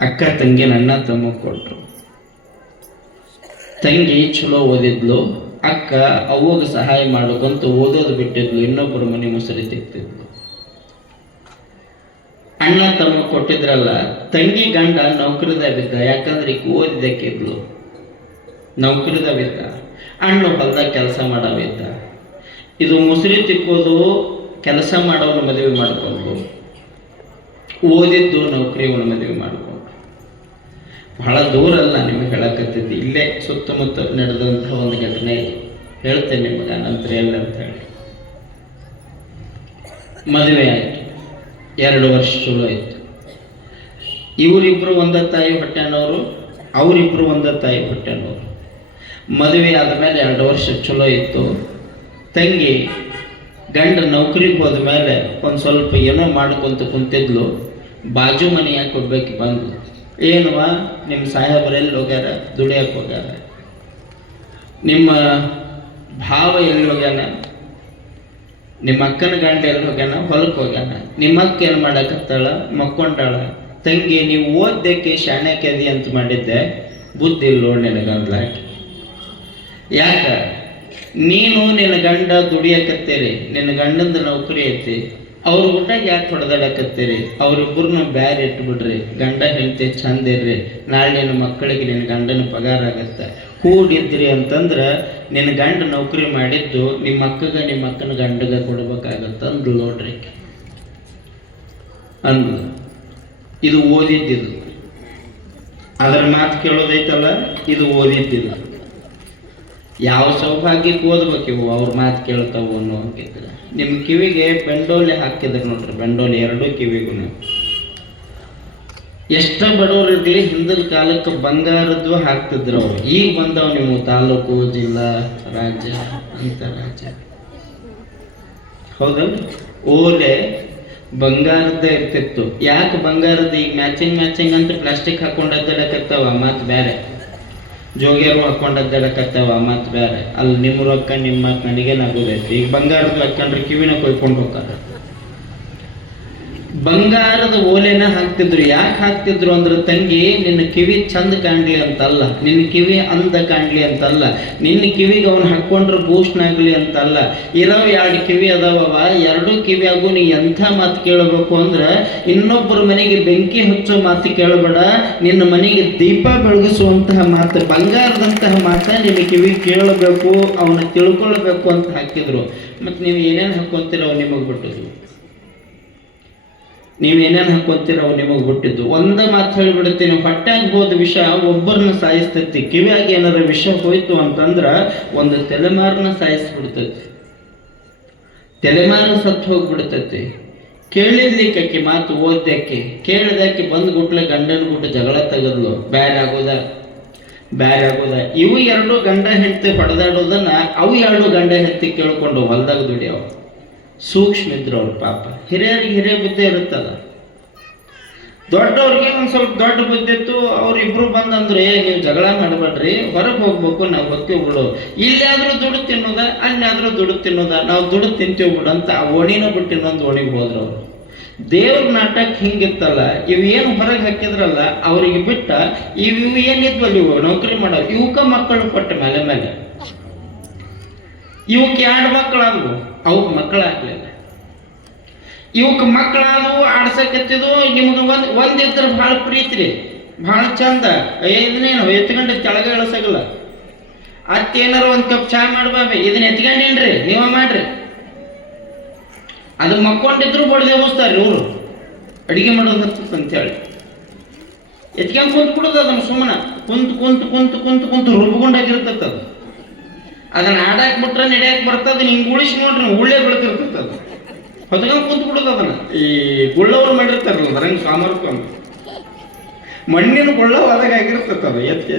ಅಕ್ಕ ತಂಗಿ ಅಣ್ಣ ತಮ್ಮ ಕೊಟ್ಟರು. ತಂಗಿ ಚಲೋ ಓದಿದ್ಲು, ಅಕ್ಕ ಅವ್ವಗ ಸಹಾಯ ಮಾಡೋಕಂತ ಓದೋದು ಬಿಟ್ಟಿದ್ಲು, ಇನ್ನೊಬ್ಬರು ಮನೆ ಮುಸರಿ ತಿಕ್ತಿದ್ಲು. ಅಣ್ಣ ತಮ್ಮ ಕೊಟ್ಟಿದ್ರಲ್ಲ, ತಂಗಿ ಗಂಡ ನೌಕರಿದ ಬಿದ್ದ, ಯಾಕಂದ್ರೆ ಈಗ ಓದಿದ್ದಕ್ಕಿದ್ಲು, ನೌಕರಿದ ಬಿದ್ದ. ಅಣ್ಣ ಹೊಲ್ದಾಗ ಕೆಲಸ ಮಾಡವಿದ್ದ. ಇದು ಮುಸುರಿ ತಿಕ್ಕೋದು ಕೆಲಸ ಮಾಡೋವನ್ನ ಮದುವೆ ಮಾಡಿಕೊಂಡು, ಓದಿದ್ದು ನೌಕರಿಯವನ್ನ ಮದುವೆ ಮಾಡಿಕೊಂಡು. ಬಹಳ ದೂರ ಅಲ್ಲ, ನಿಮಗೆ ಹೇಳಕತ್ತಿದ್ದೆ, ಇಲ್ಲೇ ಸುತ್ತಮುತ್ತ ನಡೆದಂತಹ ಒಂದು ಘಟನೆ ಹೇಳ್ತೇನೆ ನಿಮಗೆ, ನಂತರ ಎಲ್ಲ ಅಂತ ಹೇಳಿ. ಮದುವೆ ಆಯಿತು, 2 ವರ್ಷ ಚಲೋ ಆಯಿತು. ಇವರಿಬ್ಬರು ಒಂದ ತಾಯಿ ಹೊಟ್ಟೆನವರು, ಅವರಿಬ್ಬರು ಒಂದ ತಾಯಿ ಹೊಟ್ಟೆನವರು. ಮದುವೆ ಆದಮೇಲೆ 2 ವರ್ಷ ಚಲೋ ಇತ್ತು. ತಂಗಿ ಗಂಡ ನೌಕರಿಗೆ ಹೋದ ಮೇಲೆ ಒಂದು ಸ್ವಲ್ಪ ಏನೋ ಮಾಡ್ಕೊಂತ ಕುಂತಿದ್ಲು. ಬಾಜು ಮನೆ ಯಾಕೆ ಹೋಗ್ಬೇಕು ಬಂದು, ಏನುವ ನಿಮ್ಮ ಸಾಹೇಬರೆಲ್ಲಿ ಹೋಗ್ಯಾರ, ದುಡಿಯಕ್ಕೆ ಹೋಗ್ಯಾರ, ನಿಮ್ಮ ಭಾವ ಎಲ್ಲಿ ಹೋಗ್ಯಾನ, ನಿಮ್ಮ ಅಕ್ಕನ ಗಂಡ ಎಲ್ಲಿ ಹೋಗ್ಯಾನ, ಹೊಲಕ್ಕೆ ಹೋಗ್ಯಾನ, ನಿಮ್ಮ ಅಕ್ಕ ಏನು ಮಾಡಕತ್ತಾಳ, ಮಕ್ಕೊಂಡಾಳ. ತಂಗಿ ನೀವು ಓದ್ದಕ್ಕೆ ಶಾಣ್ಯಕ್ಕೆ ಅದಿ ಅಂತ ಮಾಡಿದ್ದೆ, ಬುದ್ಧಿ ಇಲ್ಲೋ ನಿನಗಂದ್ಲಾಕಿ. ಯಾಕ ನೀನು ನಿನ್ನ ಗಂಡ ದುಡಿಯಕತ್ತೀರಿ, ನಿನ್ನ ಗಂಡಂದ ನೌಕರಿ ಐತಿ, ಅವ್ರ ಊಟಾಗ ಯಾಕೆ ಹೊಡೆದಾಡಕತ್ತೀರಿ, ಅವ್ರಿಬ್ಬರನ್ನ ಬ್ಯಾರೆ ಇಟ್ಬಿಡ್ರಿ, ಗಂಡ ಹೆಂಡತಿ ಚಂದ ಇರ್ರಿ, ನಾಳೆ ನಿನ್ನ ಮಕ್ಕಳಿಗೆ ನಿನ್ನ ಗಂಡನ ಪಗಾರ ಆಗತ್ತೆ, ಕೂಡಿದ್ರಿ ಅಂತಂದ್ರೆ ನಿನ್ನ ಗಂಡ ನೌಕರಿ ಮಾಡಿದ್ದು ನಿಮ್ಮ ಅಕ್ಕಗ ನಿಮ್ಮ ಅಕ್ಕನ ಗಂಡಗ ಕೊಡ್ಬೇಕಾಗತ್ತ ಅಂದ್ಲು. ನೋಡ್ರಿ ಅಂದ್ಲು. ಇದು ಓದಿದ್ದಿದ್ದು, ಅದರ ಮಾತು ಕೇಳೋದೈತಲ್ಲ, ಇದು ಓದಿದ್ದಿದ್ದು. ಯಾವ ಸೌಭಾಗ್ಯಕ್ಕೆ ಓದ್ಬೇಕಿವು, ಅವ್ರ ಮಾತು ಕೇಳ್ತಾವು ಅನ್ನೋ ಹಾಕಿದ್ರೆ. ನಿಮ್ಮ ಕಿವಿಗೆ ಬೆಂಡೋಲೆ ಹಾಕಿದ್ರು ನೋಡ್ರಿ, ಬೆಂಡೋಲೆ 2 ಕಿವಿಗೂ. ಎಷ್ಟ ಬಡವರು ಇರ್ಲಿ, ಹಿಂದಿನ ಕಾಲಕ್ಕೆ ಬಂಗಾರದ್ದು ಹಾಕ್ತಿದ್ರು ಅವ್ರು. ಈಗ ಬಂದವ್ ನೀವು ತಾಲೂಕು, ಜಿಲ್ಲಾ, ರಾಜ್ಯ, ಅಂತರಾಜ್ಯ. ಹೌದಲ್ಲ, ಓಲೆ ಬಂಗಾರದ್ದೇ ಇರ್ತಿತ್ತು. ಯಾಕೆ ಬಂಗಾರದ ಈಗ ಮ್ಯಾಚಿಂಗ್ ಅಂತ ಪ್ಲಾಸ್ಟಿಕ್ ಹಾಕೊಂಡು ಅಡ್ಡಾಡಕತ್ತಾವ, ಮಾತು ಬೇರೆ. ಜೋಗಿಯರು ಹಾಕೊಂಡು ಅಡ್ಡಾಡಕತ್ತಾವ, ಮಾತು ಬೇರೆ. ಅಲ್ಲಿ ನಿಮ್ಮ ರೊಕ್ಕ ನಿಮ್ಮ ಮಾತು ನನಗೇನಾಗೋದೈತಿ. ಈಗ ಬಂಗಾರದ ಹಾಕೊಂಡ್ರೆ ಕಿವಿನ ಕೊಯ್ಕೊಂಡು ಹೋಗ್ತಾರೆ. ಬಂಗಾರದ ಓಲೆನ ಹಾಕ್ತಿದ್ರು. ಯಾಕೆ ಹಾಕ್ತಿದ್ರು ಅಂದ್ರೆ, ತಂಗಿ ನಿನ್ನ ಕಿವಿ ಚಂದ ಕಾಣ್ಲಿ ಅಂತಲ್ಲ, ನಿನ್ನ ಕಿವಿ ಅಂದ ಕಾಣ್ಲಿ ಅಂತಲ್ಲ, ನಿನ್ನ ಕಿವಿಗೆ ಅವನು ಹಾಕ್ಕೊಂಡ್ರೆ ಭೂಷಣಾಗ್ಲಿ ಅಂತಲ್ಲ. ಇರೋ 2 ಕಿವಿ ಅದಾವವ, 2 ಕಿವಿಯಾಗೂ ನೀ ಎಂಥ ಮಾತು ಕೇಳಬೇಕು ಅಂದ್ರೆ, ಇನ್ನೊಬ್ಬರ ಮನೆಗೆ ಬೆಂಕಿ ಹಚ್ಚೋ ಮಾತು ಕೇಳಬೇಡ, ನಿನ್ನ ಮನೆಗೆ ದೀಪ ಬೆಳಗಿಸುವಂತಹ ಮಾತು, ಬಂಗಾರದಂತಹ ಮಾತ ನಿನ್ನ ಕಿವಿ ಕೇಳಬೇಕು, ಅವನ್ನ ತಿಳ್ಕೊಳ್ಬೇಕು ಅಂತ ಹಾಕಿದ್ರು. ಮತ್ತು ನೀವು ಏನೇನು ಹಾಕ್ಕೊಂತೀರ ಅವು ನಿಮಗೆ ಬಿಟ್ಟಿದ್ವು, ನೀವೇನೇನು ಹಾಕೋತೀರ ಅವು ನಿಮಗೆ ಬಿಟ್ಟಿದ್ದು. ಒಂದ ಮಾತು ಹೇಳಿಬಿಡುತ್ತೀನಿ, ಹೊಟ್ಟಾಗ ಹೋದ ವಿಷ ಒಬ್ಬರನ್ನ ಸಾಯಿಸ್ತೈತಿ. ಕಿವಿಯಾಗಿ ಏನಾರ ವಿಷ ಹೋಯ್ತು ಅಂತಂದ್ರೆ ಒಂದು ತಲೆಮಾರನ್ನ ಸಾಯಿಸ್ಬಿಡ್ತೈತಿ, ತಲೆಮಾರು ಸತ್ತು ಹೋಗ್ಬಿಡ್ತೈತಿ. ಕೇಳಿದ್ಲಿಕ್ಕೆ ಮಾತು ಓದ್ದಕ್ಕೆ, ಕೇಳಿದಕ್ಕೆ ಬಂದು ಗುಟ್ಲೆ ಗಂಡನ ಗುಟ್ಟು ಜಗಳ ತೆಗೆದ್ಲು, ಬ್ಯಾರೆ ಆಗೋದ. ಇವು 2 ಗಂಡ ಹೆಂಡತಿ ಹೊಡೆದಾಡೋದನ್ನ ಅವು 2 ಗಂಡ ಹೆಂಡತಿ ಕೇಳ್ಕೊಂಡು ಹೊಲ್ದಾಗ ದುಡಿಯವ. ಸೂಕ್ಷ್ಮ ಇದ್ರು ಅವ್ರ ಪಾಪ. ಹಿರಿಯರಿಗೆ ಹಿರಿಯ ಬುದ್ಧಿ ಇರುತ್ತಲ್ಲ, ದೊಡ್ಡವ್ರಿಗೆ ಒಂದು ಸ್ವಲ್ಪ ದೊಡ್ಡ ಬುದ್ಧಿ ಇತ್ತು. ಅವ್ರಿಬ್ರು ಬಂದಂದ್ರೆ, ನೀವು ಜಗಳ ಮಾಡಬೇಡ್ರಿ, ಹೊರಗೆ ಹೋಗ್ಬೇಕು, ನಾವು ಹೊಕ್ಕೇವ್ ಬಿಡು, ಇಲ್ಲಾದ್ರೂ ದುಡ್ಡು ತಿನ್ನೋದ, ಅಲ್ಲಾದ್ರೂ ದುಡ್ಡು ತಿನ್ನೋದ, ನಾವು ದುಡ್ಡು ತಿಂತೀವಿ ಬಿಡು ಅಂತ ಆ ಓಣಿನ ಬಿಟ್ಟು ಇನ್ನೊಂದು ಓಣಿಗೆ ಹೋದ್ರು ಅವರು. ದೇವ್ರ ನಾಟಕ ಹಿಂಗಿತ್ತಲ್ಲ, ಇವು ಏನು ಹೊರಗೆ ಹಾಕಿದ್ರಲ್ಲ ಅವ್ರಿಗೆ ಬಿಟ್ಟ, ಇವು ಏನಿದ್ವಲ್ಲ ಇವು ನೌಕರಿ ಮಾಡೋ, ಇವಕ್ಕ ಮಕ್ಕಳು ಕೊಟ್ಟ ಮೇಲೆ ಇವಕ್ಕೆ 2 ಮಕ್ಕಳಾದ್ವು, ಅವಕ್ಕೆ ಮಕ್ಕಳಾಗ್ಲಿಲ್ಲ. ಇವಕ್ಕೆ ಮಕ್ಕಳಾದವು, ಆಡ್ಸಕತ್ತಿದ್ವು. ನಿಮ್ಗೆ ಒಂದಿದ್ರೆ ಭಾಳ ಪ್ರೀತಿ ರೀ, ಭಾಳ ಚಂದ. ಇದನ್ನೇನು ಎತ್ಕೊಂಡು ಕೆಳಗ ಇಳಿಸಗಲ್ಲ. ಅತ್ತೇನಾರ 1 ಕಪ್ ಚಹಾ ಮಾಡ್ಬಾಬೆ, ಇದನ್ನ ಎತ್ಕೊಂಡೇನ್ರಿ ನೀವ ಮಾಡ್ರಿ. ಅದು ಮಕ್ಕೊಂಡಿದ್ರು ಬಡ್ದೆ ಹೋಗ್ತಾರೆ ಇವರು, ಅಡಿಗೆ ಮಾಡೋದು ಹತ್ತತ್ತು ಅಂತೇಳಿ ಎತ್ಕೊಂಡು ಕುಂತು ಬಿಡೋದು. ಅದನ್ನು ಸುಮ್ಮನೆ ಕುಂತು ರುಬ್ಕೊಂಡಾಗಿರ್ತದ. ಅದು ಅದನ್ನ ಆಡಾಕ್ಬಿಟ್ರೆ ನಡೆಯಕ್ಕೆ ಬರ್ತದ. ಹಿಂಗೆ ಉಳಿಸಿ ನೋಡ್ರಿ, ಉಳ್ಳೆ ಬೆಳತಿರ್ತದ. ಅದು ಹೊತ್ಕೊಂಡ್ ಕುಂತು ಬಿಡೋದು. ಅದನ್ನ ಈ ಗುಳ್ಳವ್ರು ಮಾಡಿರ್ತಾರಲ್ಲ, ಅದ್ರಂಗೆ ಸಾಮರ್ಥ್ಯ ಅಂತ ಮಣ್ಣಿನ ಗುಳ್ಳವಾದಾಗ ಆಗಿರ್ತದ. ಅದು ಎತ್ತಿ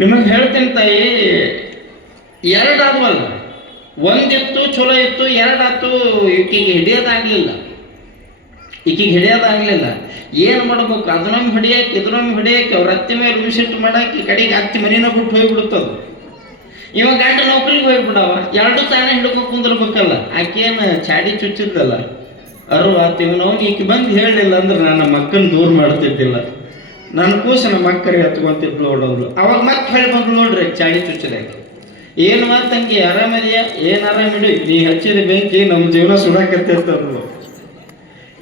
ನಿಮಗೆ ಹೇಳ್ತೀನಿ ತಾಯಿ, 2 ಆದ್ವಲ್ಲ, 1 ಇತ್ತು ಚಲೋ ಇತ್ತು, 2 ಆಯ್ತು. ಈಕಿಗೆ ಹಿಡಿಯೋದಾಗ್ಲಿಲ್ಲ. ಏನು ಮಾಡ್ಬೇಕು, ಅದನ್ನೊಮ್ಮೆ ಹಿಡಿಯಕ್ಕೆ ಇದನ್ನೊಮ್ಮೆ ಹಿಡಿಯಕ್ಕೆ, ಅವ್ರ ಅತ್ತಿ ಮೇಲೆ ವಿಸಿಟ್ ಮಾಡಕ್ಕೆ, ಕಡೆಗೆ ಅತ್ತಿ ಮನೇನ ಬಿಟ್ಟು ಹೋಗ್ಬಿಡುತ್ತದು. ಇವಾಗ ಗಂಡ ನೌಕರಿಗೆ ಹೋಗ್ಬಿಡವ, 2 ತಾನೇ ಹಿಡ್ಕೊ ಕುಂದಿರ್ಬೇಕಲ್ಲ. ಆಕೇನು ಚಾಡಿ ಚುಚ್ಚಿದ್ದಲ್ಲ, ಅರು ಆತಿವನವ್ ಈಕೆ ಬಂದು ಹೇಳಲಿಲ್ಲ ಅಂದ್ರೆ ನನ್ನ ಮಕ್ಕನ ದೂರ ಮಾಡ್ತಿದ್ದಿಲ್ಲ. ನನ್ನ ಕೂಸ ನಮ್ಮ ಅಕ್ಕರಿಗೆ ಹತ್ಕೊಂತಿದ್ಲು ನೋಡೋದು. ಅವಾಗ ಮತ್ತೆ ಹೇಳಿ ಬಂದು ನೋಡ್ರಿ ಚಾಡಿ ಚುಚ್ಚದಾಗ, ಏನು ಮಾತಂಗಿ ಆರಾಮದಿಯಾ, ಏನು ಆರಾಮಿಡು, ನೀ ಹಚ್ಚಿದ ಬೆಂಕಿ ನಮ್ಮ ಜೀವನ ಸುಡಾಕತ್ತಂದ್ರು.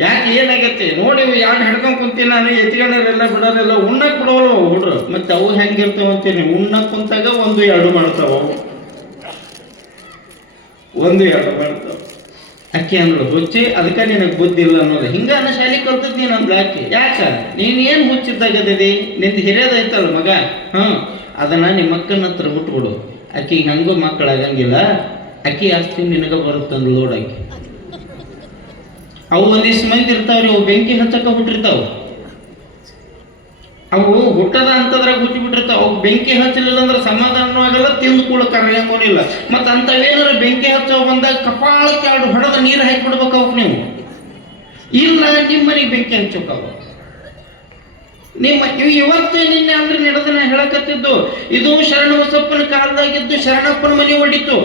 ಯಾಕೆ ಏನಾಗತ್ತೆ ನೋಡಿ, ಯಾರು ಹಿಡ್ಕೊಂಡ್ ಕುಂತೀನಿ ನಾನು, ಎತ್ಕೊಂಡ್ರೆಲ್ಲ ಬಿಡೋರೆಲ್ಲ ಉಣ್ಣಕ್ ಬಿಡೋಲ್ಲ ಹುಡ್ರು. ಮತ್ತೆ ಅವು ಹೆಂಗಿರ್ತಾವ ಅಂತೀನಿ, ಉಣ್ಣಕ್ ಕುಂತಾಗ 1-2 ಮಾಡ್ತಾವ, 1-2 ಮಾಡ್ತಾವ. ಅಕ್ಕಿ ಅಂದ್ಳು ಹುಚ್ಚಿ, ಅದಕ್ಕೆ ನಿನಗೆ ಬುದ್ಧಿ ಇಲ್ಲ ಅನ್ನೋದು. ಹಿಂಗ ಅನ್ನೋ ಶಾಲೆ ಕಲ್ತದ್ ನೀನು ಅಂದ್ಲ ಅಕ್ಕಿ. ಯಾಕ ನೀನ್ ಏನು ಹುಚ್ಚಿದ್ದಾಗದಿ, ನಿಂದು ಹಿರಿಯದೈತಲ್ಲ ಮಗ, ಅದನ್ನ ನಿಮ್ಮ ಅಕ್ಕನ ಹತ್ರ ಬಿಟ್ಬಿಡು. ಅಕ್ಕಿಗೆ ಹಂಗೂ ಮಕ್ಕಳಾಗಂಗಿಲ್ಲ, ಅಕ್ಕಿ ಆಸ್ತಿ ನಿನಗ ಬರುತ್ತಂದ್ ಲೋಡಾಕಿ. ಅವು ಒಂದಿಷ್ಟು ಮಂದಿ ಇರ್ತಾವ್ರಿ, ಅವು ಬೆಂಕಿ ಹಚ್ಚಕ ಬಿಟ್ಟಿರ್ತಾವ, ಅವು ಹುಟ್ಟದ ಅಂತದ್ರಾಗ ಹುಚ್ಚಿ ಬಿಟ್ಟಿರ್ತಾವ. ಅವು ಬೆಂಕಿ ಹಚ್ಚಲಿಲ್ಲ ಅಂದ್ರೆ ಸಮಾಧಾನನೂ ಆಗಲ್ಲ, ತಿಂದು ಕೂಡ ಕರೆಯಂಗೋನಿಲ್ಲ. ಮತ್ತ ಅಂತವೇನಾರ ಬೆಂಕಿ ಹಚ್ಚೋ ಬಂದಾಗ ಕಪಾಳಕ್ಕೆ 2 ಹೊಡೆದ ನೀರು ಹಾಕಿಬಿಡ್ಬೇಕು ಅವಕ್ಕೆ ನೀವು. ಇಲ್ಲ ನಿಮ್ಮ ಮನೆಗೆ ಬೆಂಕಿ ಹಚ್ಚೋಕಾವ ನಿಮ್ಮ ಇವತ್ತು ನಿನ್ನೆ ಅಂದ್ರೆ ನಡೆದನ ಹೇಳಕತ್ತಿದ್ದು. ಇದು ಶರಣಬಸಪ್ಪನ ಕಾಲದಾಗಿದ್ದು ಶರಣಪ್ಪನ ಮನೆ ಹೊಡಿತು.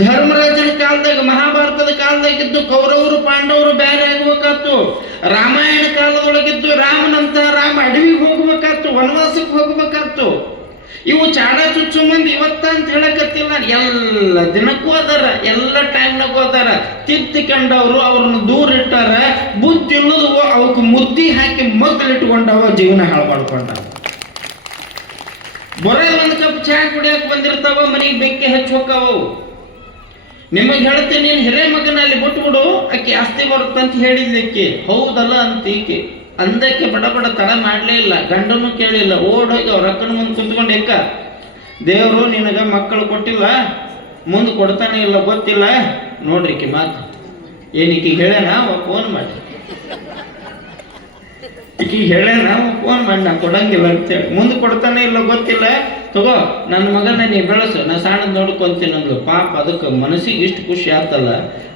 ಧರ್ಮರಾಜನ ಕಾಲದಾಗ, ಮಹಾಭಾರತದ ಕಾಲದಾಗಿದ್ದು ಕೌರವರು ಪಾಂಡವರು ಬೇರೆ ಆಗ್ಬೇಕಾತು. ರಾಮಾಯಣ ಕಾಲದೊಳಗಿದ್ದು ರಾಮನಂತ ರಾಮ ಅಡವಿಗೆ ಹೋಗ್ಬೇಕಾತು, ವನವಾಸಕ್ಕೆ ಹೋಗ್ಬೇಕಾತು. ಇವು ಚಾಡ ಚುಚ್ಚು ಮಂದಿ ಇವತ್ತ ಅಂತ ಹೇಳಕತ್ತಿಲ್ಲ, ಎಲ್ಲ ದಿನಕ್ಕೂ ಅದಾರ, ಎಲ್ಲ ಟೈಮ್ನಾಗೂ ಅದಾರ. ತಿತ್ತಿಕೊಂಡವರು ಅವ್ರನ್ನ ದೂರ ಇಟ್ಟಾರ, ಬುದ್ಧಿ ಇಲ್ಲದು ಅವಕ್ಕೆ ಮುದ್ದಿ ಹಾಕಿ ಮಗ್ಲಿಟ್ಕೊಂಡವ, ಜೀವನ ಹಾಳು ಮಾಡ್ಕೊಂಡವ. ಬರೋ 1 ಕಪ್ ಚಹಾ ಕುಡಿಯಕ್ಕೆ ಬಂದಿರ್ತಾವ, ಮನೆಗೆ ಬೆಂಕಿ ಹಚ್ಚಿ ಹೋಗ್ತಾವ. ನಿಮಗೆ ಹೇಳ್ತೀನಿ, ನೀನು ಹಿರೇ ಮಗನ ಅಲ್ಲಿ ಬಿಟ್ಬಿಡು, ಆಕೆ ಆಸ್ತಿ ಬರುತ್ತಂತ ಹೇಳಿದ್ಲಿಕ್ಕೆ ಹೌದಲ್ಲ ಅಂತ ಈಕೆ ಅಂದಕ್ಕೆ ಬಡ ಬಡ ತಡ ಮಾಡಲೇ ಇಲ್ಲ, ಗಂಡನೂ ಕೇಳಿಲ್ಲ, ಓಡೋಗಿ ಅವ್ರ ಅಕ್ಕನ ಮುಂದೆ ಕುಂತ್ಕೊಂಡು, ಎಕ್ಕ ದೇವರು ನಿನಗ ಮಕ್ಕಳು ಕೊಟ್ಟಿಲ್ಲ, ಮುಂದೆ ಕೊಡ್ತಾನೆ ಇಲ್ಲ ಗೊತ್ತಿಲ್ಲ ನೋಡ್ರಿ ಈಕೆ ಮಾತು. ಏನೀಕೆ ಹೇಳ್ಯಾನ ಫೋನ್ ಮಾಡಿ, ಈಕೆ ಹೇಳ್ಯಾನ ಫೋನ್ ಮಾಡಿ ನಾ ಕೊಡಂಗಿಲ್ಲ ಅಂತೇಳಿ, ಮುಂದೆ ಕೊಡ್ತಾನೆ ಇಲ್ಲ ಗೊತ್ತಿಲ್ಲ, ತಗೋ ನನ್ನ ಮಗನ ನೀ ಬೆಳೆಸು, ನಾ ಸಣ್ಣದ್ ನೋಡ್ಕೊಂತೀನಿ ಅಂದ್ಲು. ಪಾಪ ಅದಕ್ಕೆ ಮನಸ್ಸಿಗೆ ಇಷ್ಟು ಖುಷಿ ಆತಲ್ಲ,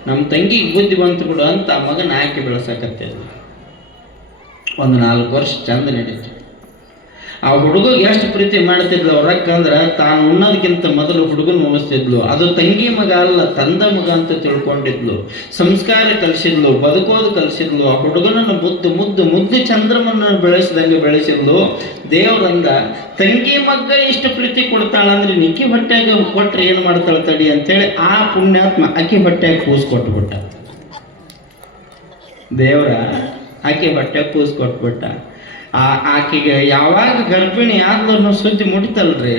ನಮ್ಮ ತಂಗಿಗೆ ಬುದ್ಧಿ ಬಂತು ಬಿಡು ಅಂತ ಆ ಮಗನ ಆಯ್ಕೆ ಬೆಳೆಸಕತ್ತೆ. 4 ವರ್ಷ ಚಂದ ನಡೀತು. ಆ ಹುಡುಗಿಗೆ ಎಷ್ಟು ಪ್ರೀತಿ ಮಾಡ್ತಿದ್ಲು ಅವ್ರಕ್ಕ ಅಂದ್ರೆ, ತಾನು ಉಣ್ಣೋದಕ್ಕಿಂತ ಮೊದಲು ಹುಡುಗನ ಉಣಿಸ್ತಿದ್ಲು. ಅದು ತಂಗಿ ಮಗ ಅಲ್ಲ, ತಂದ ಮಗ ಅಂತ ತಿಳ್ಕೊಂಡಿದ್ಲು. ಸಂಸ್ಕಾರ ಕಲಿಸಿದ್ಲು, ಬದುಕೋದು ಕಲಿಸಿದ್ಲು. ಆ ಹುಡುಗನನ್ನು ಮುದ್ದು ಮುದ್ದು ಮುದ್ದು ಚಂದ್ರಮನ್ನ ಬೆಳೆಸಿದಂಗೆ ಬೆಳೆಸಿದ್ಲು. ದೇವ್ರಂದ, ತಂಗಿ ಮಗ್ಗ ಇಷ್ಟು ಪ್ರೀತಿ ಕೊಡ್ತಾಳಂದ್ರೆ ನಿಕ್ಕಿ ಹೊಟ್ಟೆಗೆ ಕೊಟ್ರೆ ಏನು ಮಾಡ್ತಾಳ ತಡಿ ಅಂತೇಳಿ ಆ ಪುಣ್ಯಾತ್ಮ ಅಕ್ಕಿ ಹೊಟ್ಟೆಗೆ ಕೂಸು ಕೊಟ್ಬಿಟ್ಟ. ದೇವರ ಆಕೆ ಹೊಟ್ಟೆಗೆ ಕೂಸು ಕೊಟ್ಬಿಟ್ಟ. ಆಕೆಗೆ ಯಾವಾಗ ಗರ್ಭಿಣಿ ಆದ್ಲೂ ಸುದ್ದಿ ಮುಡಿತಲ್ರಿ,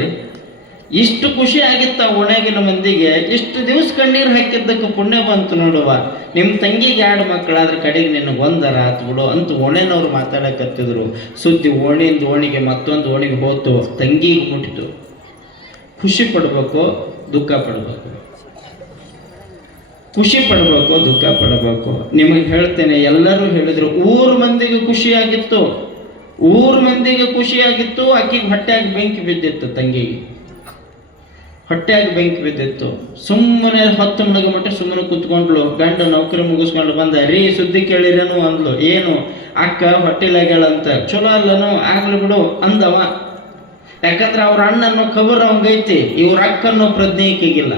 ಇಷ್ಟು ಖುಷಿ ಆಗಿತ್ತ ಓಣ್ಯಾಗಿನ ಮಂದಿಗೆ. ಇಷ್ಟು ದಿವಸ ಕಣ್ಣೀರು ಹಾಕಿದ್ದಕ್ಕೆ ಪುಣ್ಯ ಬಂತು ನೋಡುವ, ನಿಮ್ಮ ತಂಗಿಗೆ 2 ಮಕ್ಕಳಾದ್ರೆ ಕಡೆಗೆ ನಿನಗೆ 1 ಆತು ಬಿಡು ಅಂತ ಓಣೆನವ್ರು ಮಾತಾಡಕತ್ತಿದ್ರು. ಸುದ್ದಿ ಓಣಿಯಿಂದ ಓಣಿಗೆ ಮತ್ತೊಂದು ಓಣಿಗೆ ಹೋತು, ತಂಗಿಗೆ ಮುಟ್ಟಿತು. ಖುಷಿ ಪಡ್ಬೇಕು, ದುಃಖ ಪಡ್ಬೇಕು, ಖುಷಿ ಪಡ್ಬೇಕು, ದುಃಖ ಪಡಬೇಕು. ನಿಮಗೆ ಹೇಳ್ತೇನೆ, ಎಲ್ಲರೂ ಹೇಳಿದ್ರು, ಊರ್ ಮಂದಿಗೆ ಖುಷಿಯಾಗಿತ್ತು, ಊರ್ ಮಂದಿಗೆ ಖುಷಿಯಾಗಿತ್ತು. ಆಕೆಗೆ ಹೊಟ್ಟೆಯಾಗಿ ಬೆಂಕಿ ಬಿದ್ದಿತ್ತು, ತಂಗಿಗೆ ಹೊಟ್ಟೆಯಾಗಿ ಬೆಂಕಿ ಬಿದ್ದಿತ್ತು. ಸುಮ್ಮನೆ 10 ಮಣಗ ಮಟ್ಟ ಸುಮ್ಮನೆ ಕುತ್ಕೊಂಡ್ಲು. ಗಂಡ ನೌಕರಿ ಮುಗಿಸ್ಕೊಂಡು ಬಂದ, ರೀ ಸುದ್ದಿ ಕೇಳಿರೇನು ಅಂದ್ಲು. ಏನು ಅಕ್ಕ ಹೊಟ್ಟೆಲಾಗ್ಯಾಳಂತ. ಚಲೋ ಅಲ್ಲನು, ಆಗ್ಲಿ ಬಿಡು ಅಂದವ. ಯಾಕಂದ್ರೆ ಅವ್ರ ಅಣ್ಣನೋ ಖಬರ್ ಅವಂಗೈತಿ, ಇವ್ರ ಅಕ್ಕನ್ನೋ ಪ್ರಜ್ಞೆ ಈಕೆಗಿಲ್ಲ.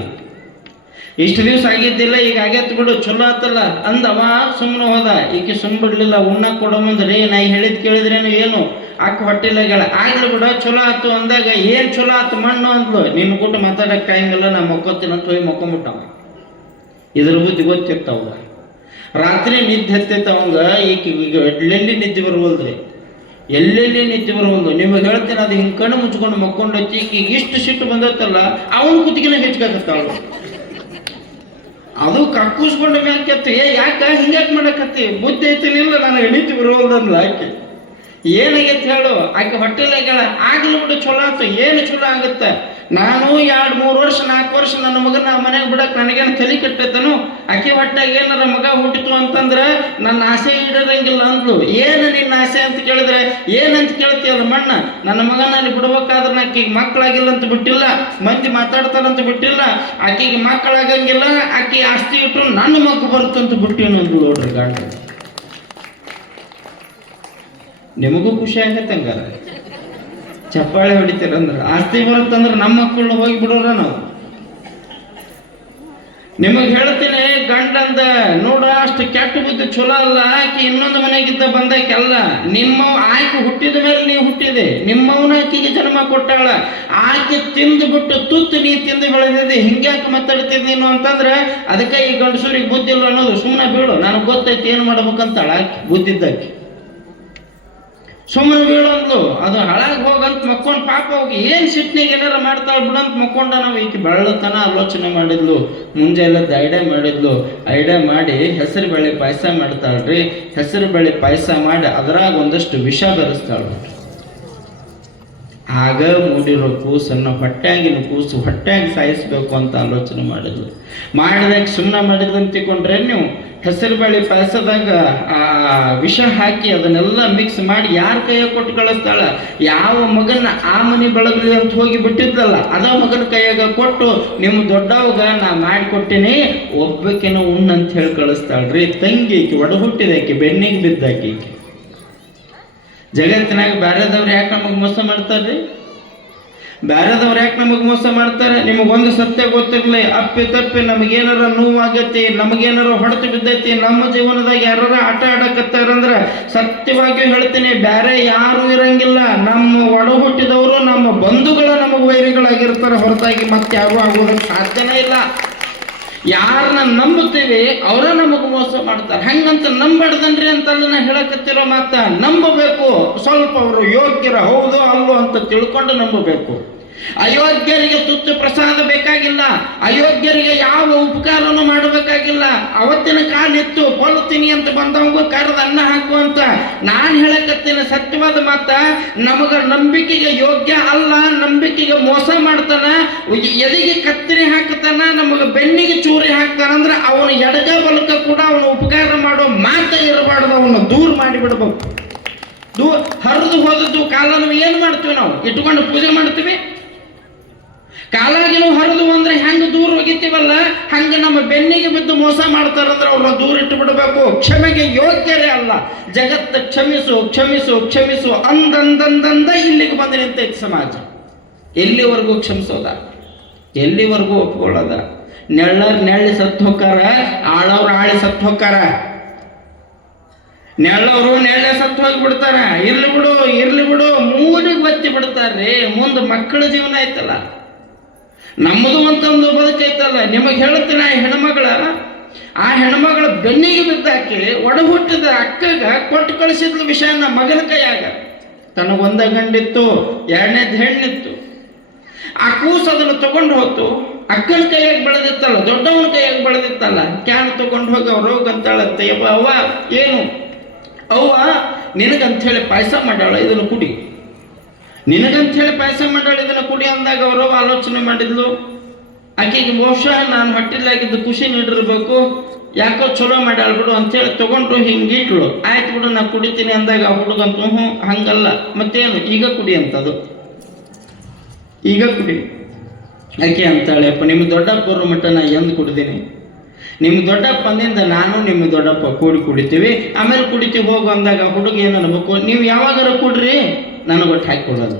ಇಷ್ಟು ದಿವಸ ಆಗಿದ್ದಿಲ್ಲ, ಈಗ ಆಗೈತ್ ಬಿಡು, ಚಲೋ ಆತಲ್ಲ ಅಂದವ. ಸುಮ್ಮನೆ ಹೋದ. ಈಕೆ ಸುಮ್ ಬಿಡ್ಲಿಲ್ಲ. ಉಣ್ಣಕ್ ಕೊಡೋ ಮುಂದ್ರಿ ನಾ ಹೇಳಿದ್ ಕೇಳಿದ್ರೇನು, ಏನು ಅಕ್ಕ ಹೊಟ್ಟೆಲಾಗ್ಯಾಳ, ಆಗ್ಲಿ ಬಿಡ ಚಲೋ ಆತು ಅಂದಾಗ, ಏನ್ ಚಲೋ ಆತು ಮಣ್ಣು ಅಂದ್ಲು. ನಿನ್ನ ಕೂಟ ಮಾತಾಡಕ್ ಟೈಮ್ ಇಲ್ಲ, ನಾ ಮಕ್ಕೋತೀನಿ ಅಂತ ಹೋಗಿ ಮಕ್ಕೊಂಬಿಟ್ಟವ. ಇದ್ರ ಬುದ್ಧಿ ಗೊತ್ತಿರ್ತಾವ. ರಾತ್ರಿ ನಿದ್ದೆ ಹತ್ತೈತವಂಗ. ಈಕೆ ಈಗ ಎಲ್ಲೆಲ್ಲಿ ನಿದ್ದೆ ಬರುವಲ್ರಿ, ಎಲ್ಲೆಲ್ಲಿ ನಿದ್ದೆ ಬರುವಲ್ದು. ನಿಮಗೆ ಹೇಳ್ತೇನೆ, ಅದು ಹಿಂಗೆ ಕಣ್ಣು ಮುಚ್ಕೊಂಡು ಮಕ್ಕೊಂಡು ಹಚ್ಚಿ ಈಗ ಇಷ್ಟು ಸಿಟ್ಟು ಬಂದೈತಲ್ಲ, ಅವನು ಕುತ್ತಿಗೆನ ಹೆಚ್ಚಾಗತ್ತಾವ. ಅದು ಕಕ್ಕೂಸ್ಕೊಂಡು ಮ್ಯಾಕತ್ತು. ಯಾಕ ಹಿಂಗ್ಯಾಕೆ ಮಾಡಕತ್ತಿ, ಬುದ್ಧಿ ಐತಿನಿಲ್ಲ, ನನಗೆ ನಿದ್ದೆ ಬರುವಲ್ದಂದ್ಲ ಆಕೆ. ಏನಾಗೈತೆ ಹೇಳು, ಆಕೆ ಹೊಟ್ಟೆಲಾಗ್ಯಾಳ, ಆಗ್ಲಿ ಬಿಡು ಚಲೋ ಆಯ್ತು. ಏನು ಚಲೋ ಆಗುತ್ತೆ, ನಾನು 2-3 ವರ್ಷ 4 ವರ್ಷ ನನ್ನ ಮಗನ ಮನೆಗೆ ಬಿಡಕ್ಕೆ ನನಗೇನು ತಲೆ ಕಟ್ಟೈತನು. ಆಕೆ ಹೊಟ್ಟೆಗೆ ಏನಾರ ಮಗ ಹುಟ್ಟಿತು ಅಂತಂದ್ರೆ ನನ್ನ ಆಸೆ ಈಡೇರಂಗಿಲ್ಲ ಅಂದ್ಲು. ಏನು ನಿನ್ನ ಆಸೆ ಅಂತ ಕೇಳಿದ್ರೆ, ಏನಂತ ಕೇಳ್ತೀಯಲ್ಲ ಮಣ್ಣ, ನನ್ನ ಮಗನಲ್ಲಿ ಬಿಡ್ಬೇಕಾದ್ರೆ ಆಕೆಗೆ ಮಕ್ಕಳಾಗಿಲ್ಲ ಅಂತ ಬಿಟ್ಟಿಲ್ಲ, ಮಂದಿ ಮಾತಾಡ್ತಾರಂತ ಬಿಟ್ಟಿಲ್ಲ, ಆಕೆಗೆ ಮಕ್ಕಳಾಗಂಗಿಲ್ಲ, ಆಕೆ ಆಸ್ತಿ ಇಟ್ಟು ನನ್ನ ಮಗ ಬರುತ್ತಂತ ಬಿಟ್ಟೇನು ಅಂದ್ಲು ನೋಡ್ರಿ ಗಂಡ. ನಿಮಗೂ ಖುಷಿ ಆಗತ್ತೆ ಹಂಗಾರ, ಚಪ್ಪಾಳೆ ಹೊಡಿತೀರಂದ್ರೆ. ಆಸ್ತಿ ಬರುತ್ತಂದ್ರೆ ನಮ್ಮ ಮಕ್ಕಳನ್ನ ಹೋಗಿ ಬಿಡೋರ ನಾವು. ನಿಮಗೆ ಹೇಳ್ತೀನಿ, ಗಂಡಂದ ನೋಡ ಅಷ್ಟು ಕೆಟ್ಟ ಬುದ್ಧಿ ಚಲೋ ಅಲ್ಲ. ಆಕಿ ಇನ್ನೊಂದು ಮನೆಗಿದ್ದ ಬಂದಾಕೆಲ್ಲ ನಿಮ್ಮ ಆಕೆ ಹುಟ್ಟಿದ ಮೇಲೆ ನೀವು ಹುಟ್ಟಿದೆ, ನಿಮ್ಮವನ ಆಕಿಗೆ ಜನ್ಮ ಕೊಟ್ಟಾಳ. ಆಕೆ ತಿಂದು ಬಿಟ್ಟು ತುತ್ತು ನೀ ತಿಂದು ಬೆಳೆದಿದೆ, ಹಿಂಗ್ಯಾಕೆ ಮಾತಾಡ್ತಿದ್ ನೀನು ಅಂತಂದ್ರೆ ಅದಕ್ಕೆ ಈ ಗಂಡಸೂರಿಗೆ ಬುದ್ಧಿ ಇಲ್ಲ ಅನ್ನೋದು. ಸುಮ್ಮನೆ ಬೀಳು, ನನಗೆ ಗೊತ್ತೈತಿ ಏನು ಮಾಡ್ಬೇಕಂತಾಳ ಆಕೆ ಬುದ್ಧಿದ್ದಕ್ಕೆ. ಸುಮ್ಮನೆ ಬೀಳಂದ್ಲು, ಅದು ಹಾಳಾಗಿ ಹೋಗಂತ ಮಕ್ಕೊಂಡು ಪಾಪ ಹೋಗಿ ಏನು ಸಿಟ್ನಿಗೆ ಏನಾರ ಮಾಡ್ತಾಳೆ ಬಿಡಂತ ಮಕ್ಕೊಂಡ. ನಾವು ಈಕೆ ಬೆಳ್ಳತನ ಆಲೋಚನೆ ಮಾಡಿದ್ಲು, ಮುಂಜಾನೆದ್ದು ಐಡಿಯಾ ಮಾಡಿದ್ಲು. ಐಡಿಯಾ ಮಾಡಿ ಹೆಸರು ಬೇಳೆ ಪಾಯಸ ಮಾಡ್ತಾಳ್ರಿ. ಹೆಸರು ಬೇಳೆ ಪಾಯಸ ಮಾಡಿ ಅದರಾಗ ಒಂದಷ್ಟು ವಿಷ ಬೆರೆಸ್ತಾಳು. ಆಗ ಮೂಡಿರೋ ಕೂಸನ್ನು ಹೊಟ್ಟೆಯಾಗಿನ ಕೂಸು ಹೊಟ್ಟೆಯಾಗಿ ಸಾಯಿಸ್ಬೇಕು ಅಂತ ಆಲೋಚನೆ ಮಾಡಿದ್ಲು. ಮಾಡಿದಾಗ ಸುಮ್ಮನೆ ಮಾಡಿದಂತ ತಿಳ್ಕೊಂಡ್ರೆ ನೀವು ಹೆಸರು ಬೇಳೆ ಪಾಯಸದಾಗ ಆ ವಿಷ ಹಾಕಿ ಅದನ್ನೆಲ್ಲ ಮಿಕ್ಸ್ ಮಾಡಿ ಯಾರ ಕೈಯಾಗ ಕೊಟ್ಟು ಕಳಿಸ್ತಾಳ. ಯಾವ ಮಗನ ಆ ಮನೆ ಬೆಳಗ್ಲಿ ಅಂತ ಹೋಗಿ ಬಿಟ್ಟಿದ್ದಲ್ಲ, ಅದ ಮಗನ ಕೈಯಾಗ ಕೊಟ್ಟು ನಿಮ್ಮ ದೊಡ್ಡವಾಗ ನಾ ಮಾಡಿಕೊಟ್ಟಿನಿ ಒಬ್ಬಕಿನ ಉಣ್ಣು ಅಂತ ಹೇಳಿ ಕಳಿಸ್ತಾಳ್ರಿ. ತಂಗಿ ಆಕಿ ಒಡ ಹುಟ್ಟಿದಾಕಿ, ಬೆನ್ನಿಗೆ ಬಿದ್ದಾಕಿ. ಜಗತ್ತಿನಾಗ ಬ್ಯಾರೆದವ್ರು ಯಾಕೆ ನಮಗೆ ಮೋಸ ಮಾಡ್ತಾರ್ರಿ? ಬ್ಯಾರೆದವ್ರು ಯಾಕೆ ನಮಗೆ ಮೋಸ ಮಾಡ್ತಾರೆ? ನಿಮಗೊಂದು ಸತ್ಯ ಗೊತ್ತಿರ್ಲಿ, ಅಪ್ಪಿ ತಪ್ಪಿ ನಮಗೇನಾರ ನೋವಾಗೈತಿ, ನಮಗೇನಾರ ಹೊಡೆತು ಬಿದ್ದೈತಿ, ನಮ್ಮ ಜೀವನದಾಗ ಯಾರ ಆಟ ಆಡಕತ್ತಾರಂದ್ರೆ ಸತ್ಯವಾಗಿಯೂ ಹೇಳ್ತೀನಿ, ಬ್ಯಾರೆ ಯಾರು ಇರಂಗಿಲ್ಲ. ನಮ್ಮ ಒಡ ಹುಟ್ಟಿದವರು ನಮ್ಮ ಬಂಧುಗಳ ನಮಗೆ ವೈರಿಗಳಾಗಿರ್ತಾರೆ ಹೊರತಾಗಿ ಮತ್ತೆ ಯಾರು ಆಗೋದಕ್ಕೆ ಸಾಧ್ಯನೇ ಇಲ್ಲ. ಯಾರನ್ನ ನಂಬುತ್ತೀವಿ ಅವರ ನಮಗೆ ಮೋಸ ಮಾಡ್ತಾರೆ. ಹಂಗಂತ ನಂಬಡ್ದನ್ರಿ ಅಂತಲ್ಲ ನಾ ಹೇಳಕತ್ತಿರೋ ಮಾತ. ನಂಬಬೇಕು, ಸ್ವಲ್ಪ ಅವರು ಯೋಗ್ಯರ ಹೌದು ಅಲ್ಲೋ ಅಂತ ತಿಳ್ಕೊಂಡು ನಂಬಬೇಕು. ಅಯೋಗ್ಯರಿಗೆ ತುತ್ತು ಪ್ರಸಾದ ಬೇಕಾಗಿಲ್ಲ, ಅಯೋಗ್ಯರಿಗೆ ಯಾವ ಉಪಕಾರನೂ ಮಾಡಬೇಕಾಗಿಲ್ಲ. ಅವತ್ತಿನ ಕಾಲಿತ್ತು ಕೊಲ್ತೀನಿ ಅಂತ ಬಂದವಂಗೂ ಕರೆದು ಅನ್ನ ಹಾಕುವಂತ. ನಾನು ಹೇಳಕತ್ತೀನಿ ಸತ್ಯವಾದ ಮಾತ. ನಮಗ ನಂಬಿಕೆಗೆ ಯೋಗ್ಯ ಅಲ್ಲ, ನಂಬಿಕೆಗೆ ಮೋಸ ಮಾಡ್ತಾನ, ಎದೆಗೆ ಕತ್ತರಿ ಹಾಕ್ತಾನ, ನಮಗ ಬೆನ್ನಿಗೆ ಚೂರಿ ಹಾಕ್ತಾನಂದ್ರೆ ಅವನು ಎಡಗ ಬಲಕ ಕೂಡ ಅವನು ಉಪಕಾರ ಮಾಡೋ ಮಾತ ಇರಬಾರ್ದು, ಅವನು ದೂರ ಮಾಡಿಬಿಡ್ಬೇಕು. ಹರಿದು ಹೋದದ್ದು ಕಾಲ ನಾವು ಏನು ಮಾಡ್ತೀವಿ? ನಾವು ಇಟ್ಕೊಂಡು ಪೂಜೆ ಮಾಡ್ತೀವಿ. ಕಾಲಾಗಿನೂ ಹರಿದು ಅಂದ್ರೆ ಹೆಂಗೆ ದೂರ ಹೋಗಿತ್ತೀವಲ್ಲ, ಹಂಗೆ ನಮ್ಮ ಬೆನ್ನಿಗೆ ಬಿದ್ದು ಮೋಸ ಮಾಡ್ತಾರಂದ್ರೆ ಅವ್ರನ್ನ ದೂರ ಇಟ್ಟು ಬಿಡಬೇಕು. ಕ್ಷಮೆಗೆ ಯೋಗ್ಯರೇ ಅಲ್ಲ. ಜಗತ್ತು ಕ್ಷಮಿಸು ಕ್ಷಮಿಸು ಕ್ಷಮಿಸು ಅಂದಂದಂದಂದ ಇಲ್ಲಿಗೆ ಬಂದು ನಿಂತೈತಿ ಸಮಾಜ. ಎಲ್ಲಿವರೆಗೂ ಕ್ಷಮಿಸೋದ? ಎಲ್ಲಿವರೆಗೂ ಒಪ್ಕೊಳ್ಳೋದ? ನೆಳ್ಳಿ ಸತ್ತು ಹೊಕ್ಕಾರ, ಆಳವ್ರು ಆಳಿ ಸತ್ತು ಹೊಕ್ಕಾರ. ನೆಳ್ಳವರು ನೆಳ್ಳೆ ಸತ್ತು ಹೋಗಿ ಬಿಡ್ತಾರ. ಇರ್ಲಿ ಬಿಡು ಮೂಲಿಗೆ ಬತ್ತಿ ಬಿಡ್ತಾರ್ರಿ. ಮುಂದೆ ಮಕ್ಕಳ ಜೀವನ ಐತಲ್ಲ, ನಮ್ಮದು ಅಂತಂದು ಬದುಕೈತಲ್ಲ. ನಿಮಗೆ ಹೇಳ್ತೀನಿ, ಆ ಹೆಣ್ಮಗಳ ಬೆನ್ನಿಗೆ ಬಿದ್ದಾಕಿ ಒಡ ಹುಟ್ಟಿದ ಅಕ್ಕಗ ಕೊಟ್ಟು ಕಳಿಸಿದ್ಲು ವಿಷಯನ ಮಗನ ಕೈಯಾಗ. ತನಗೊಂದ ಗಂಡಿತ್ತು, ಎರಡನೇದು ಹೆಣ್ಣಿತ್ತು. ಆ ಕೂಸು ಅದನ್ನು ತಗೊಂಡು ಹೋತು. ಅಕ್ಕನ ಕೈಯಾಗ ಬೆಳೆದಿತ್ತಲ್ಲ, ದೊಡ್ಡವನ ಕೈಯಾಗ ಬೆಳೆದಿತ್ತಲ್ಲ, ಕ್ಯಾನ್ ತಗೊಂಡು ಹೋಗಿ ಅವ್ರು ಹೋಗಂತಾಳತ್ತೆ. ಅವ್ವ ಏನು ಅವ್ವ ನಿನಗಂಥೇಳಿ ಪಾಯಸ ಮಾಡ್ಯಾಳ, ಇದನ್ನು ಕುಡಿ. ನಿನಗಂಥೇಳಿ ಪಾಯಸ ಮಾಡ್ಯಾಳ, ಇದನ್ನು ಕುಡಿ ಅಂದಾಗ ಅವರು ಆಲೋಚನೆ ಮಾಡಿದ್ಲು. ಆಕೆಗೆ ಬಹುಶಃ ನಾನು ಹೊಟ್ಟಿಲಾಗಿದ್ದು ಖುಷಿ ನೀಡಿರ್ಬೇಕು, ಯಾಕೋ ಚಲೋ ಮಾಡ್ಯಾಳ ಬಿಡು ಅಂತೇಳಿ ತಗೊಂಡು ಹಿಂಗಿಟ್ಲು. ಆಯ್ತು ಬಿಡು ನಾ ಕುಡಿತೀನಿ ಅಂದಾಗ ಆ ಹುಡುಗಂತ ಹಂಗಲ್ಲ ಮತ್ತೇನು ಈಗ ಕುಡಿ ಅಂತದು, ಈಗ ಕುಡಿ. ಆಕೆ ಅಂತಾಳೆ, ಅಪ್ಪ ನಿಮ್ಮ ದೊಡ್ಡಪ್ಪರ ಮಟ್ಟ ನಾ ಎಂದು ಕುಡ್ದೀನಿ, ನಿಮ್ಮ ದೊಡ್ಡಪ್ಪ ಅಂದಿಂದ ನಾನು ನಿಮ್ಮ ದೊಡ್ಡಪ್ಪ ಕೂಡಿ ಕುಡಿತೀವಿ, ಆಮೇಲೆ ಕುಡಿತೀವಿ ಹೋಗು ಅಂದಾಗ ಹುಡುಗ ಏನು ಅನ್ಬೇಕು, ನೀವು ಯಾವಾಗಾರ ಕುಡ್ರಿ ನನಗೆ ಒಟ್ಟು ಹಾಕಿ ಕೊಡೋದು.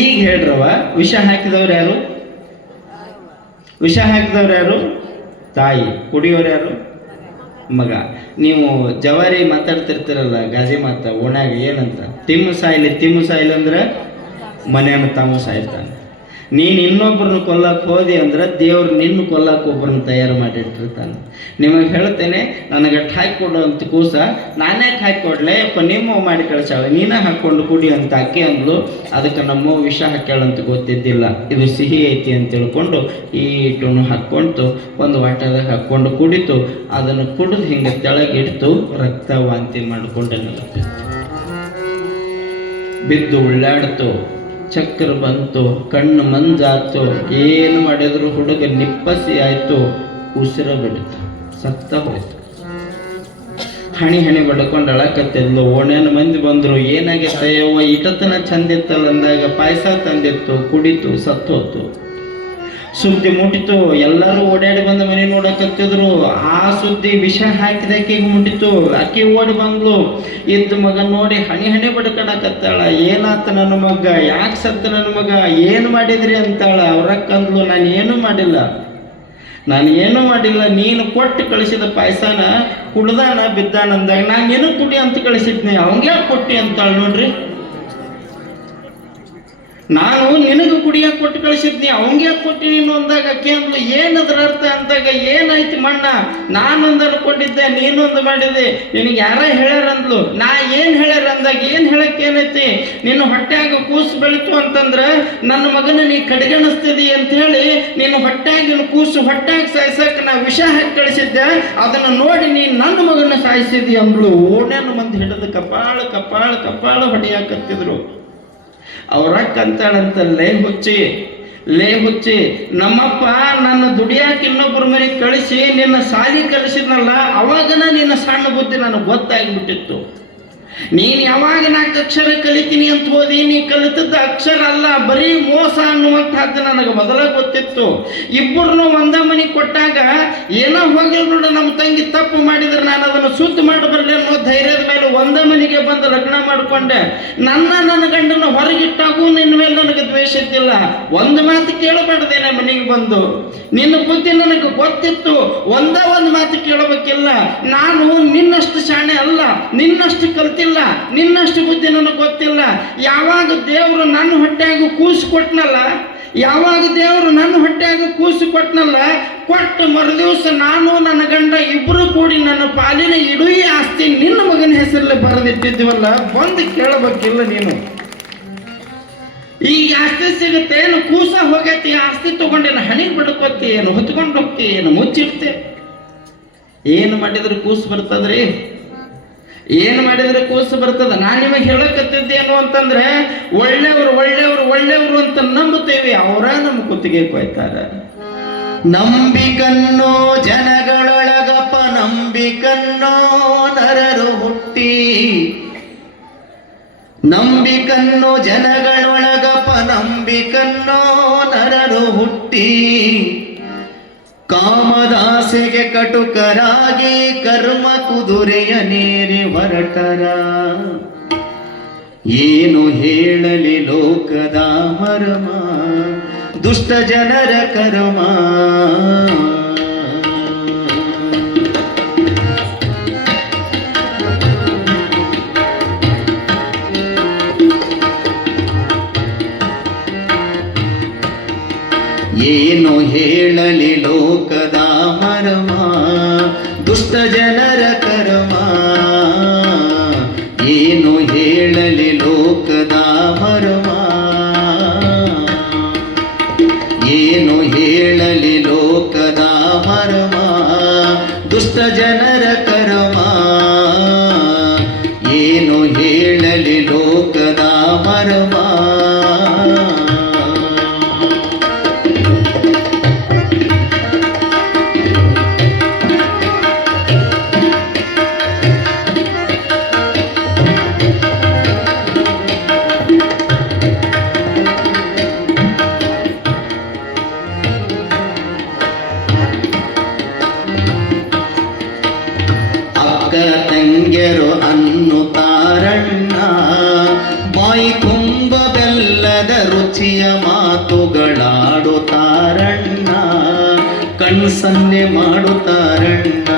ಈಗ ಹೇಳ್ರವ, ವಿಷ ಹಾಕಿದವ್ರು ಯಾರು? ವಿಷ ಹಾಕಿದವ್ರು ಯಾರು? ತಾಯಿ. ಕುಡಿಯೋರು ಯಾರು? ಮಗ. ನೀವು ಜವಾರಿ ಮಾತಾಡ್ತಿರ್ತೀರಲ್ಲ ಗಾಜಿ ಮಾತ ಓಣ್ಯಾಗ ಏನಂತ, ತಿಮ್ಮು ಸಾಯಿಲಿ ಅಂದ್ರೆ ಮನೆಯನ್ನು ತಾವು ಸಾಯ್ತಾನೆ. ನೀನು ಇನ್ನೊಬ್ಬರನ್ನ ಕೊಲ್ಲಕ್ಕೆ ಹೋದಿ ಅಂದ್ರೆ ದೇವ್ರು ನಿನ್ನ ಕೊಲ್ಲಕ್ಕೆ ಒಬ್ಬರನ್ನ ತಯಾರು ಮಾಡಿಟ್ಟಿರ್ತಾನೆ. ನಿಮಗೆ ಹೇಳ್ತೇನೆ, ನನಗೆ ಹಾಕಿ ಕೊಡುವಂಥ ಕೂಸ ನಾನೇ ಹಾಕಿ ಕೊಡ್ಲೆ ಅಪ್ಪ, ನಿಮ್ಮ ಮಾಡಿ ಕಳಿಸಾವ, ನೀನೇ ಹಾಕ್ಕೊಂಡು ಕುಡಿ ಅಂತ ಅಕ್ಕಿ ಅಂದ್ಲು. ಅದಕ್ಕೆ ನಮ್ಮ ವಿಷ ಹಾಕ್ಯಾಳಂತ ಗೊತ್ತಿದ್ದಿಲ್ಲ, ಇದು ಸಿಹಿ ಐತಿ ಅಂತ ತಿಳ್ಕೊಂಡು ಈಟನ್ನು ಹಾಕ್ಕೊಂಡು ಒಂದು ವಾಟದಾಗ ಹಾಕ್ಕೊಂಡು ಕುಡಿತು. ಅದನ್ನು ಕುಡಿದು ಹಿಂಗೆ ತೆಳಗಿಡ್ತು, ರಕ್ತ ವಾಂತಿ ಮಾಡಿಕೊಂಡು ಬಿದ್ದು ಉಳ್ಳಾಡ್ತು, ಚಕ್ರ ಬಂತು, ಕಣ್ಣು ಮಂಜಾತು, ಏನು ಮಾಡಿದ್ರು ಹುಡುಗ ನಿಪ್ಪಸಿ ಆಯ್ತು, ಉಸಿರ ಬಿಡ್ತು, ಸತ್ತ ಹೋಯ್ತು. ಹಣಿ ಬಡ್ಕೊಂಡು ಅಳಕತ್ತಿದ್ಲು. ಓಣ್ಯಾನ ಮಂದಿ ಬಂದ್ರು, ಏನಾಗೈತೆ ಯವ್ವ ಇಟತನ ಚಂದಿತ್ತಲ್ಲ ಅಂದಾಗ ಪಾಯಸ ತಂದಿತ್ತು, ಕುಡಿತು, ಸತ್ತೋತು. ಸುದ್ದಿ ಮುಟ್ಟಿತು, ಎಲ್ಲರೂ ಓಡಾಡಿ ಬಂದ ಮನೆ ನೋಡಕತ್ತಿದ್ರು. ಆ ಸುದ್ದಿ ವಿಷ ಹಾಕಿದಕ್ಕಿಗೆ ಮುಟ್ಟಿತು. ಅಕ್ಕಿ ಓಡಿ ಬಂದ್ಲು. ಇದ್ದ ಮಗ ನೋಡಿ ಹಣಿ ಬಡ್ಕಡಕತ್ತಾಳ. ಏನಾತ ನನ್ನ ಮಗ, ಯಾಕೆ ಸತ್ತ ನನ್ನ ಮಗ, ಏನು ಮಾಡಿದ್ರಿ ಅಂತಾಳ. ಅವ್ರಕ್ಕಂದ್ಲು, ನಾನು ಏನು ಮಾಡಿಲ್ಲ, ನಾನು ಏನೂ ಮಾಡಿಲ್ಲ, ನೀನು ಕೊಟ್ಟು ಕಳಿಸಿದ ಪಾಯಸನ ಕುಡ್ದಾನ ಬಿದ್ದಾನ ಅಂದಾಗ ನಾನು ಏನು ಕುಡಿ ಅಂತ ಕಳಿಸಿದ್ನಿ, ಅವಂಗ್ಯಾ ಕೊಟ್ಟಿ ಅಂತಾಳು ನೋಡ್ರಿ. ನಾನು ನಿನಗೆ ಕುಡಿಯಕ್ಕೆ ಕೊಟ್ಟು ಕಳಿಸಿದ್ನಿ, ಅವಂಗೆ ಕೊಟ್ಟಿ ನೀನು ಅಂದಾಗ ಅಕ್ಕಿ ಅಂದ್ಲು ಏನದ್ರ ಅರ್ಥ ಅಂದಾಗ ಏನಾಯ್ತು ಮಣ್ಣ, ನಾನೊಂದು ಅನ್ಕೊಂಡಿದ್ದೆ ನೀನೊಂದು ಮಾಡಿದೆ, ನಿನಗೆ ಯಾರ ಹೇಳ್ಯಾರ ಅಂದ್ಲು. ನಾ ಏನು ಹೇಳ್ಯಾರ ಅಂದಾಗ ಏನು ಹೇಳಕ್ಕೆ ಏನೈತಿ, ನಿನ್ನ ಹೊಟ್ಟೆಯಾಗ ಕೂಸು ಬೆಳಿತು ಅಂತಂದ್ರೆ ನನ್ನ ಮಗನ ನೀ ಕಡೆಗಣಿಸ್ತಿದಿ ಅಂತ ಹೇಳಿ ನಿನ್ನ ಹೊಟ್ಟೆಯಾಗಿನ ಕೂಸು ಹೊಟ್ಟೆಯಾಗ ಸಾಯಿಸಕ್ಕೆ ನಾ ವಿಷ ಹಾಕಿ ಕಳಿಸಿದ್ದೆ, ಅದನ್ನು ನೋಡಿ ನೀನು ನನ್ನ ಮಗನ ಸಾಯಿಸಿದಿ ಅಂದ್ಳು. ಓಣ್ಯಾನ ಮಂದಿ ಹಿಡಿದು ಕಪಾಳ ಕಪಾಳ ಕಪಾಳ ಹೊಡೆಯಾಕತ್ತಿದ್ರು. ಅವ್ರಕ್ಕ ಅಂತಾಳಂತ ಲೇ ಹುಚ್ಚಿ ನಮ್ಮಪ್ಪ ನನ್ನ ದುಡಿಯಾಕ ಇನ್ನೊಬ್ಬರ ಮನೆ ಕಳಿಸಿ ನಿನ್ನ ಸಾಲಿ ಕಲಿಸಿದ್ನಲ್ಲ, ಅವಾಗನ ನಿನ್ನ ಸಣ್ಣ ಬುದ್ಧಿ ನನಗೆ ಗೊತ್ತಾಗ್ಬಿಟ್ಟಿತ್ತು. ನೀನು ಯಾವಾಗ 4 ಅಕ್ಷರ ಕಲಿತೀನಿ ಅಂತ ಹೋದಿ, ನೀ ಕಲಿತದ್ದ ಅಕ್ಷರ ಅಲ್ಲ, ಬರೀ ಮೋಸ ಅನ್ನುವಂಥದ್ದು ನನಗೆ ಮೊದಲ ಗೊತ್ತಿತ್ತು. ಇಬ್ಬರನ್ನು ಒಂದ ಮನೆ ಕೊಟ್ಟಾಗ ಏನೋ ಹೋಗಿ ನೋಡು ನಮ್ಮ ತಂಗಿ ತಪ್ಪು ಮಾಡಿದ್ರೆ ನಾನು ಅದನ್ನು ಶುದ್ಧ ಮಾಡಿ ಬರಲಿ ಅನ್ನೋ ಧೈರ್ಯದ ಮೇಲೆ ಒಂದ ಮನೆಗೆ ಬಂದು ಲಗ್ನ ಮಾಡಿಕೊಂಡೆ. ನನ್ನ ಗಂಡನ ಹೊರಗಿಟ್ಟಾಗೂ ನಿನ್ನ ಮೇಲೆ ನನಗೆ ದ್ವೇಷ ಇದ್ದಿಲ್ಲ. ಒಂದು ಮಾತು ಕೇಳಬಾರ್ದೇನೆ ಮನೆಗೆ ಬಂದು, ನಿನ್ನ ಬುದ್ಧಿ ನನಗೆ ಗೊತ್ತಿತ್ತು, ಒಂದು ಮಾತು ಕೇಳಬೇಕಿಲ್ಲ. ನಾನು ನಿನ್ನಷ್ಟು ಶಾಣೆ ಅಲ್ಲ, ನಿನ್ನಷ್ಟು ಕಲ್ತಿಲ್ಲ, ನಿನ್ನಷ್ಟು ಬುದ್ಧಿ ನನಗೆ ಗೊತ್ತಿಲ್ಲ. ಯಾವಾಗ ದೇವರು ನನ್ನ ಹೊಟ್ಟೆಯಾಗ ಕೂಸು ಕೊಟ್ಟನಲ್ಲ, ಕೊಟ್ಟ ಮರುದಿವಸ ನಾನು ನನ್ನ ಗಂಡ ಇಬ್ಬರು ಕೂಡಿ ನನ್ನ ಪಾಲಿನ ಇಡೀ ಆಸ್ತಿ ನಿನ್ನ ಮಗನ ಹೆಸರಲ್ಲಿ ಬರೆದಿಟ್ಟಿದ್ವಲ್ಲ, ಬಂದು ಕೇಳಬೇಕಿಲ್ಲ ನೀನು. ಈಗ ಆಸ್ತಿ ಸಿಗುತ್ತೆ ಏನು, ಕೂಸ ಹೋಗೈತಿ, ಆಸ್ತಿ ತಗೊಂಡೇನು ಹಣಿಗೆ ಬಡ್ಕೋತಿ ಏನು, ಹೊತ್ಕೊಂಡು ಹೋಗ್ತಿ ಏನು, ಮುಚ್ಚಿಡ್ತೆ. ಏನು ಮಾಡಿದ್ರೆ ಕೂಸು ಬರ್ತದ್ರಿ, ಏನು ಮಾಡಿದ್ರೆ ಕೂಸು ಬರ್ತದ. ನಾನು ನಿಮಗೆ ಹೇಳಕತ್ತಿದ್ದೇನು ಅಂತಂದ್ರೆ, ಒಳ್ಳೆಯವರು ಅಂತ ನಂಬುತ್ತೇವೆ, ಅವರ ನಮ್ಮ ಕುತ್ತಿಗೆ ಕೊಯ್ತಾರ. ನಂಬಿಕನ್ನೋ ಜನಗಳೊಳಗಪ್ಪ, ನಂಬಿಕನ್ನೋ ನರರು ಹುಟ್ಟಿ, ನಂಬಿಕನ್ನೋ ಜನಗಳೊಳಗಪ್ಪ, ನಂಬಿಕನ್ನೋ ನರರು ಹುಟ್ಟಿ, ಕಾಮದಾಸೆಗೆ ಕಟುಕರಾಗಿ ಕರ್ಮ ಕುದುರೆಯ ನೇರಿ ಹೊರಟರ. ಏನು ಹೇಳಲಿ ಲೋಕದ ಮರ್ಮ, ದುಷ್ಟ ಜನರ ಕರ್ಮ. ಏನು ಹೇಳಲಿ ಲೋಕದ ಮರ್ಮ, ದುಷ್ಟ ಜನರ ಕರ್ಮ. ಏನು ಹೇಳಲಿ ಲೋಕದ ಮರ್ಮ, ಏನು ಹೇಳಲಿ ಲೋಕದ ಮರ್ಮ, ದುಷ್ಟ ಜನರ ಕರ್ಮ. ಏನು ಹೇಳಲಿ ಲೋಕದ ಮರ್ಮ. ತಂಗ್ಯರು ಅನ್ನುತ್ತಾರಣ್ಣ, ಬಾಯಿ ತುಂಬ ಬೆಲ್ಲದ ರುಚಿಯ ಮಾತುಗಳಾಡುತ್ತಾರಣ್ಣ, ಕಣ್ಸನ್ನೆ ಮಾಡುತ್ತಾರಣ್ಣ.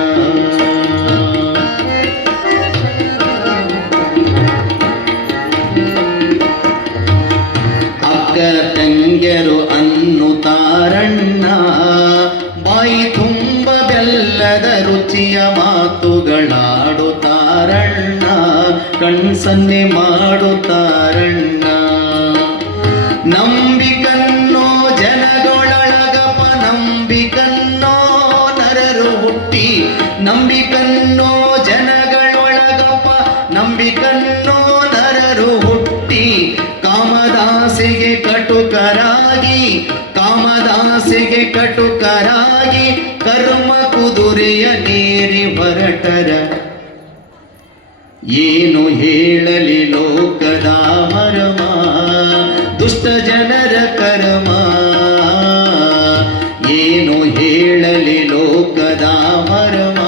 ಅಕ್ಕ ತಂಗ್ಯರು ಅನ್ನುತ್ತಾರಣ್ಣ, ಬಾಯಿ ತುಂಬ ಬೆಲ್ಲದ ರುಚಿಯ ಮಾತುಗಳಾಡುತ್ತಾರಣ್ಣ, ಕಣ್ಸನ್ನೆ ಮಾಡುತ್ತಾರಣ್ಣ. ನಂಬಿಕನ್ನೋ ಜನಗಳೊಳಗಪ್ಪ, ನಂಬಿಕನ್ನೋ ನರರು ಹುಟ್ಟಿ, ನಂಬಿಕನ್ನೋ ಜನಗಳೊಳಗಪ್ಪ, ನಂಬಿಕನ್ನೋ ನರರು ಹುಟ್ಟಿ, ಕಾಮದಾಸೆಗೆ ಕಟುಕರಾಗಿ, ಕಾಮದಾಸೆಗೆ ಕಟುಕರಾಗಿ ಕರ್ಮ ಕುದುರೆಯ ನೇರಿ ಹೊರಟರ. ಏನು ಹೇಳಲಿ ಲೋಕದ ಮರ್ಮ, ದುಷ್ಟ ಜನರ ಕರ್ಮ. ಏನು ಹೇಳಲಿ ಲೋಕದ ಮರ್ಮ.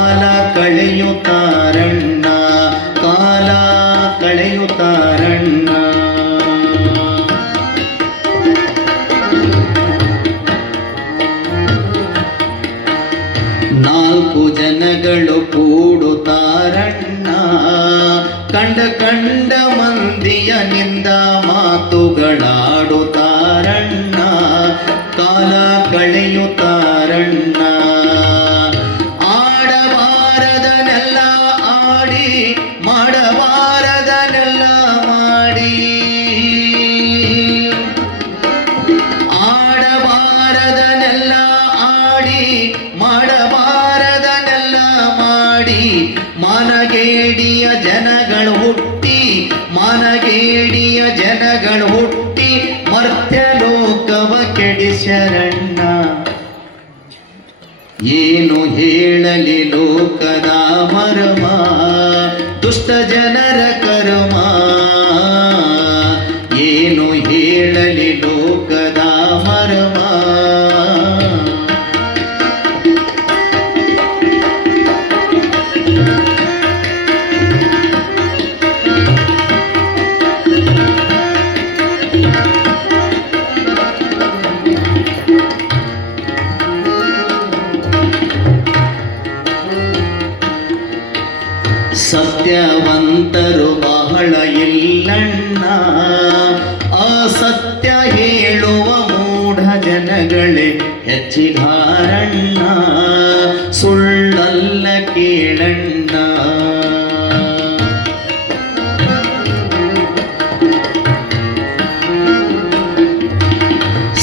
ಕಾಲ ಕಳೆಯುತ್ತಾರಣ್ಣ, ಕಾಲ ಕಳೆಯುತ್ತಾರಣ್ಣ. ನಾಲ್ಕು ಜನಗಳು ಕೂಡುತ್ತಾರಣ್ಣ, ಕಂಡ ಕಂಡ ಮಂದಿಯ ನಿಂದ ಮಾತುಗಳಾಡುತ್ತಾರಣ್ಣ, ಕಾಲ ಕಳೆಯುತ್ತಾರಣ್ಣ. ಆಡಬಾರದನೆಲ್ಲ ಆಡಿ, ಮಾಡಬಾರದನೆಲ್ಲ ಮಾಡಿ, ಆಡಬಾರದನೆಲ್ಲ ಆಡಿ, ಮಾಡಬಾರದನೆಲ್ಲ ಮಾಡಿ, ಮಾನಗೇಡಿಯ ಜನಗಳು ಹುಟ್ಟಿ, ಮಾನಗೇಡಿಯ ಜನಗಳು ಹುಟ್ಟಿ, ಮರ್ತ್ಯ ಲೋಕವ ಕೆಡಿಸರಣ್ಣ. ಏನು ಹೇಳಲಿ ಲೋಕದ ಮರ್ಮ, ದುಷ್ಟ ಜನರ ಕರ್ಮ, ಏನು ಹೇಳಲಿ ಲೋಕದ ಮರ್ಮ. ಸತ್ಯವಂತರು ಬಹಳ ಇಲ್ಲಣ್ಣ, ಅಸತ್ಯ ಹೇಳುವ ಮೂಢ ಜನಗಳೇ ಹೆಚ್ಚಿಗಾರಣ್ಣ, ಸುಳ್ಳಲ್ಲ ಕೇಳಣ್ಣ.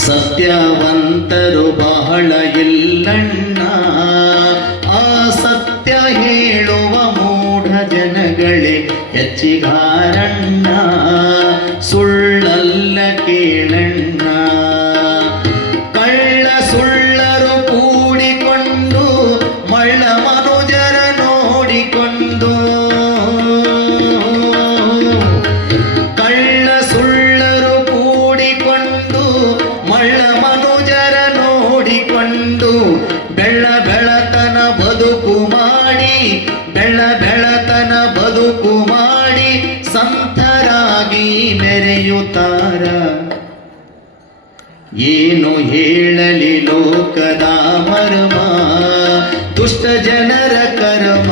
ಸತ್ಯವಂತರು ಬಹಳ ಇಲ್ಲಣ್ಣ, ಅಸತ್ಯ ಹೇಳುವ ಜನಗಳೇ ಹೆಚ್ಚಿಗಾರಣ್ಣ, ಸುಳ್ಳಲ್ಲ ಕೇಳಣ್ಣ. ಕಳ್ಳ ಸುಳ್ಳರು ಕೂಡಿಕೊಂಡು, ಮಳ್ಳ ಮನುಜರ ನೋಡಿಕೊಂಡು, ಕಳ್ಳ ಸುಳ್ಳರು ಕೂಡಿಕೊಂಡು, ಮಳ್ಳ ಮನುಜರ ನೋಡಿಕೊಂಡು, ಬೆಳ್ಳ ಬೆಳತನ ಬದುಕು ಮಾಡಿ, ಬೆಳ್ಳ ಬೆಳತನ ಬದುಕು ಮಾಡಿ, ಸಂತರಾಗಿ ಮೆರೆಯುತ್ತಾರ. ಏನು ಹೇಳಲಿ ಲೋಕದ ಮರ್ಮ, ದುಷ್ಟ ಜನರ ಕರ್ಮ,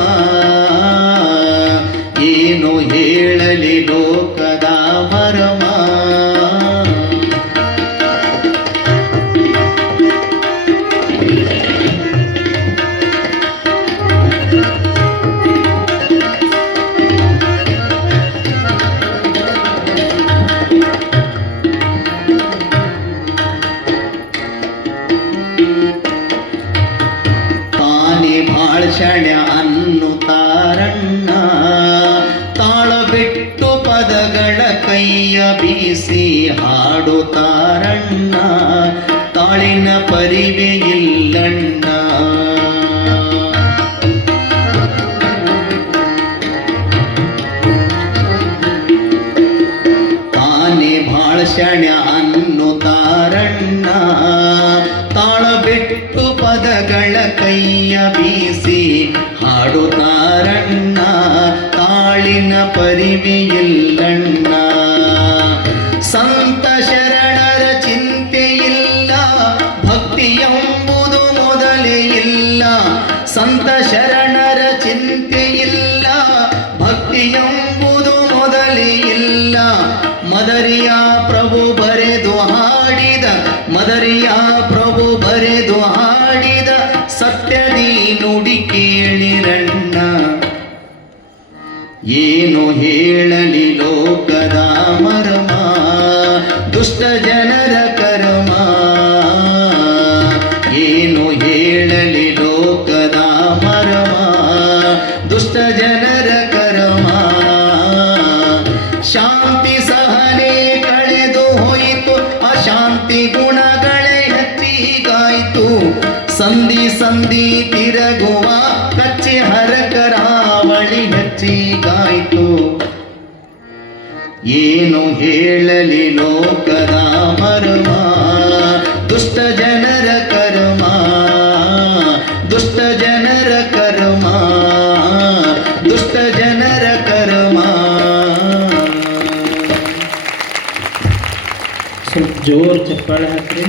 ಏನು ಹೇಳಲಿ ಲೋಕದ ಮರ್ಮ. ಭಾಷಣ ಅನ್ನುತ್ತಾರಣ್ಣ, ತಾಳ ಬಿಟ್ಟು ಪದಗಳ ಕೈಯ ಬೀಸಿ ಹಾಡುತ್ತಾರಣ್ಣ, ತಾಳಿನ ಪರಿವೆ ಇಲ್ಲಣ್ಣ. ತಾನೇ ಭಾಷಣ ಅನ್ನುತ್ತಾರಣ್ಣ, ತಾಳ ಬಿಟ್ಟು ಪದಗಳ ಕೈಯ ಬೀಸಿ ಹಾಡುತ್ತಾರಣ್ಣ, ತಾಳಿನ ಪರಿವೆ ಇಲ್ಲಣ್ಣ. ಸಂತ ಶರಣರ ಚಿಂತೆಯಿಲ್ಲ, ಭಕ್ತಿ ಎಂಬುದು ಮೊದಲೇ ಇಲ್ಲ. ಸಂತ ಶರಣರ ಚಿಂತೆಯಿಲ್ಲ, ಭಕ್ತಿ ಎಂಬುದು ಮೊದಲೇ ಇಲ್ಲ. ಮದರಿಯ ಪ್ರಭು ಬರೆದು ಹಾಡಿದ, ಮದರಿಯ ಪ್ರಭು ಬರೆದು ಹಾಡಿದ, ಸತ್ಯದಿ ನುಡಿ ಕೇಳಿರಣ್ಣ. ಏನು ಹೇಳಲಿ ಲೋಕದ ಮರ್ಮ, ದುಷ್ಟ ಜನರ ಕರ್ಮ, ಏನು ಹೇಳಲಿ ಲೋಕದ ಮರ್ಮ, ದುಷ್ಟ ಜನರ ಕರ್ಮ. ಶಾಂತಿ ಸಹನೆ ಕಳೆದು ಹೋಯಿತು, ಅಶಾಂತಿ ಗುಣಗಳೇ ಹೆಚ್ಚಿಗಾಯಿತು. ಸಂಧಿ ಸಂಧಿ ತಿರುಗುವ ಕಚ್ಚಿ ಹರಕರಾವಳಿ ಹೆಚ್ಚಿಗಾಯಿತು. ಏನು ಹೇಳಲಿ ಲೋಕದ ಮರ್ಮ, ದುಷ್ಟ ಜನರ ಕರ್ಮ, ದುಷ್ಟ ಜನರ ಕರ್ಮ. ಜೋರು ಚಪ್ಪಾಳೆ ಹಾಕ್ರಿ.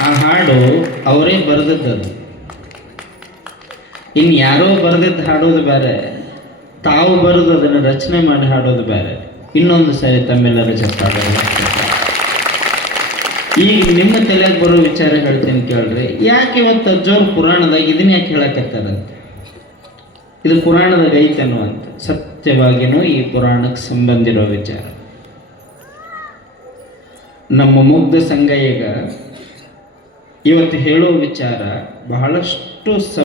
ಆ ಹಾಡು ಅವರೇ ಬರೆದದ್ದು. ಇನ್ನು ಯಾರೋ ಬರೆದಿದ್ದು ಹಾಡೋದು ಬೇರೆ, ತಾವು ಬರೆದು ಅದನ್ನು ರಚನೆ ಮಾಡಿ ಹಾಡೋದು ಬೇರೆ. ಇನ್ನೊಂದು ಸಾರಿ ತಮ್ಮೆಲ್ಲರ ಚಪ್ಪಾಳೆ. ಈಗ ನಿಮ್ಮ ತಲೆಗೆ ಬರೋ ವಿಚಾರ ಹೇಳ್ತೀನಿ ಕೇಳ್ರಿ. ಯಾಕೆ ಇವತ್ತು ಅಜ್ಜೋರ್ ಪುರಾಣದಾಗ ಇದನ್ನ ಯಾಕೆ ಹೇಳಕತ್ತಾರಂತ? ಇದು ಪುರಾಣದಾಗ ಐತೇನೋ ಅಂತ. ಸತ್ಯವಾಗಿನೂ ಈ ಪುರಾಣಕ್ಕೆ ಸಂಬಂಧಿರೋ ವಿಚಾರ. ನಮ್ಮ ಮುಗ್ಧ ಸಂಗಯ್ಯಗ ಇವತ್ತು ಹೇಳೋ ವಿಚಾರ ಬಹಳಷ್ಟು